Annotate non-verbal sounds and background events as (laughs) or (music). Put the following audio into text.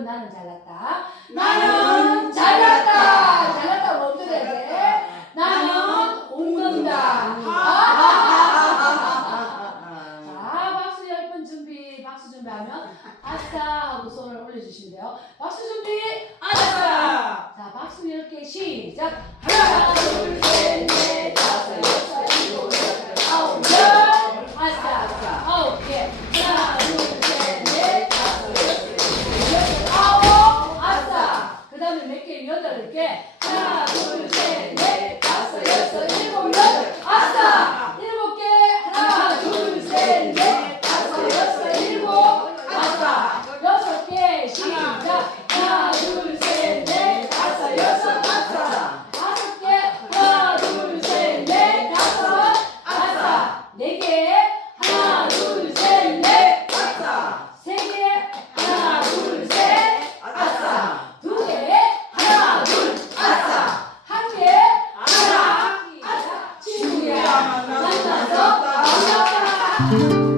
너는 나는 잘났다. 나는 잘났다. 잘났다 먼저 해야 돼. 나는 웃는다. 아. (laughs) 자, 박수 열 번 준비. 박수 준비하면 아싸 하고 손을 올려주시면 돼요. 박수 준비. 아싸. 자, 박수 열 개 시작. 이렇게 여덟 개. 하나 둘셋넷. Thank you.